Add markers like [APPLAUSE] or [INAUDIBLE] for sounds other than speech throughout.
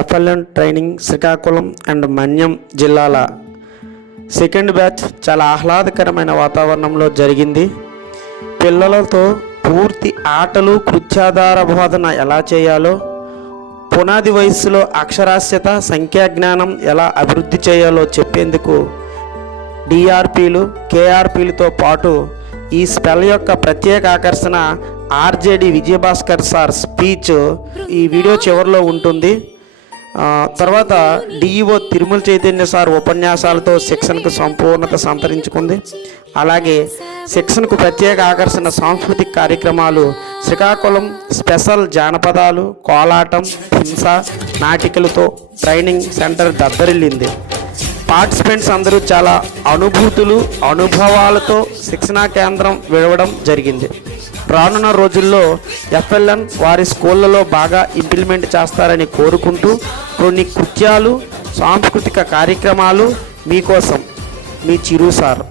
FLN training Srikakulam and Manyam జిల్లాల second batch చాలా ఆహ్లాదకరమైన వాతావరణంలో జరిగింది. పిల్లలతో పూర్తి ఆటలు కృత్యాధార బోధన ఎలా చేయాలో పునాది వయస్సులో అక్షరాస్యత సంఖ్యాజ్ఞానం ఎలా అభివృద్ధి చేయాలో చెప్పేందుకు డిఆర్పీలు కేఆర్పీలతో పాటు ఈ స్పెల్ యొక్క ప్రత్యేక ఆకర్షణ ఆర్జేడి విజయభాస్కర్ సార్ స్పీచ్ ఈ వీడియో చివరిలో ఉంటుంది. తర్వాత డిఈఓ తిరుమల చైతన్య సార్ ఉపన్యాసాలతో శిక్షణకు సంపూర్ణత సంతరించుకుంది. అలాగే శిక్షణకు ప్రత్యేక ఆకర్షణ సాంస్కృతిక కార్యక్రమాలు శ్రీకాకుళం స్పెషల్ జానపదాలు కోలాటం హింస నాటికలతో ట్రైనింగ్ సెంటర్ దద్దరిల్లింది. పార్టిసిపెంట్స్ అందరూ చాలా అనుభూతులు అనుభవాలతో శిక్షణా కేంద్రం విడవడం జరిగింది. రానున్న రోజుల్లో ఎఫ్ఎల్ఎన్ వారి స్కూళ్ళలో బాగా ఇంప్లిమెంట్ చేస్తారని కోరుకుంటూ కొన్ని కృత్యాలు సాంస్కృతిక కార్యక్రమాలు మీకోసం. మీ చిరు సార్.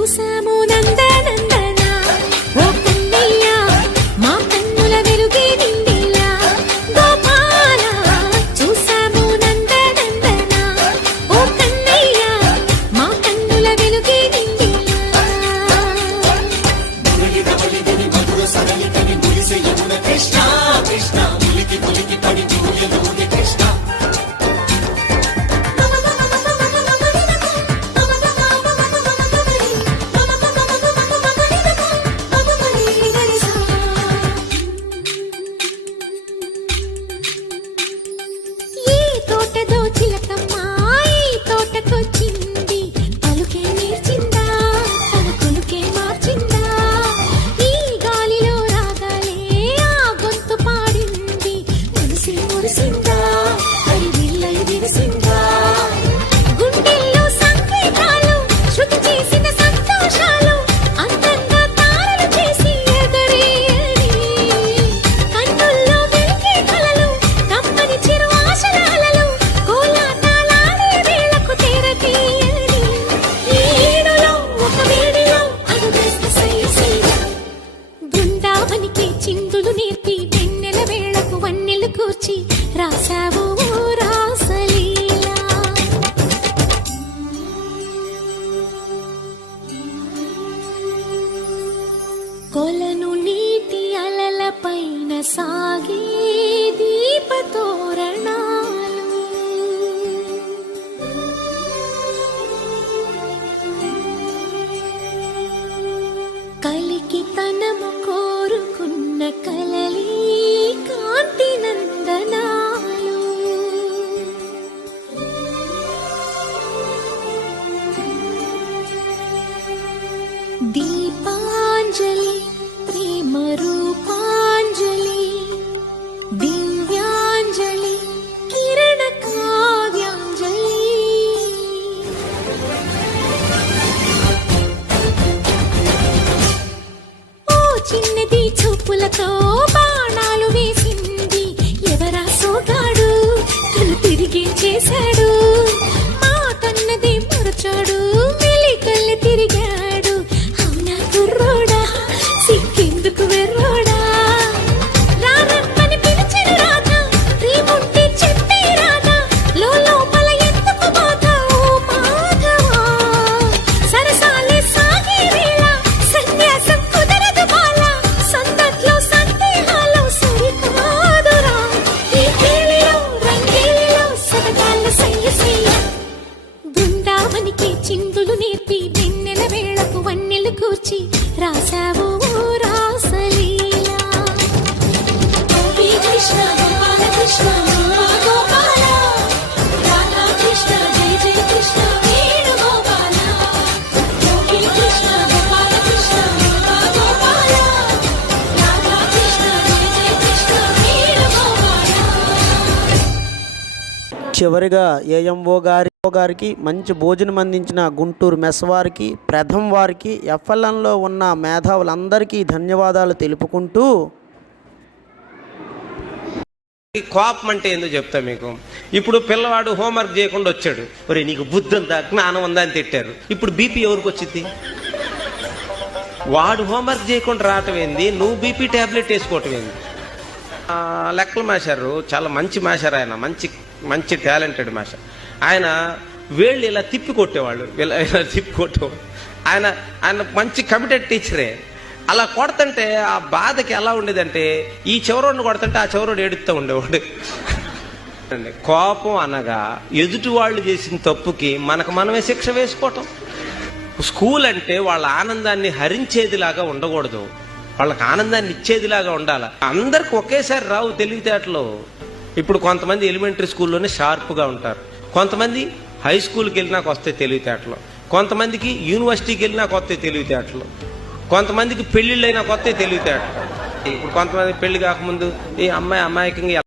luces కూర్చి రాసలీలా. కొలను నీటి అలల పైన సాగే దీపతోరణాలు కలికి తనము కోరుకున్న కలలి కాంతి నందనా. చిందులు నేర్పి వెన్నెల వేళకు వన్నెలు కూర్చి రాశావు చివరిగా ఏఎంఓ గారి గారికి మంచి భోజనం అందించిన గుంటూరు మెస్ వారికి ప్రథమ్ వారికి ఎఫ్ఎల్ఎన్లో ఉన్న మేధావులందరికీ ధన్యవాదాలు తెలుపుకుంటూ కోపం అంటే ఏందో చెప్తా మీకు? ఇప్పుడు పిల్లవాడు హోంవర్క్ చేయకుండా వచ్చాడు. ఒరే నీకు బుద్ధి ఉందా జ్ఞానం ఉందా అని తిట్టారు. ఇప్పుడు బీపీ ఎవరికి వచ్చింది? వాడు హోంవర్క్ చేయకుండా రావటం ఏంది? నువ్వు బీపీ ట్యాబ్లెట్ వేసుకోవటం ఏంది? లెక్కల మాస్టారు చాలా మంచి మాస్టర్ ఆయన. మంచి మంచి టాలెంటెడ్ మాస్టర్ ఆయన వేళ్ళు ఇలా తిప్పి కొట్టేవాళ్ళు. ఇలా ఇలా తిప్పి కొట్టేవాళ్ళు. ఆయన ఆయన మంచి కమిటెడ్ టీచరే అలా కొడుతుంటే ఆ బాధకి ఎలా ఉండేదంటే ఈ చివరోడిని కొడతంటే ఆ చివరోడు ఏడుస్తూ ఉండేవాడు. [LAUGHS] కోపం అనగా ఎదుటి వాళ్ళు చేసిన తప్పుకి మనకు మనమే శిక్ష వేసుకోవటం. స్కూల్ అంటే వాళ్ళ ఆనందాన్ని హరించేదిలాగా ఉండకూడదు. వాళ్ళకి ఆనందాన్ని ఇచ్చేదిలాగా ఉండాలి. అందరికి ఒకేసారి రావు తెలివితేటలు. ఇప్పుడు కొంతమంది ఎలిమెంటరీ స్కూల్లోనే షార్ప్గా ఉంటారు. కొంతమంది హై స్కూల్కి వెళ్ళినాక వస్తాయి తెలివితేటలు. కొంతమందికి యూనివర్సిటీకి వెళ్ళినాక వస్తాయి తెలివితేటలు. కొంతమందికి పెళ్ళిళ్ళైనా కొత్త తెలివితేటలు. ఇప్పుడు కొంతమంది పెళ్ళి కాకముందు ఈ అమ్మాయి అమాయకంగా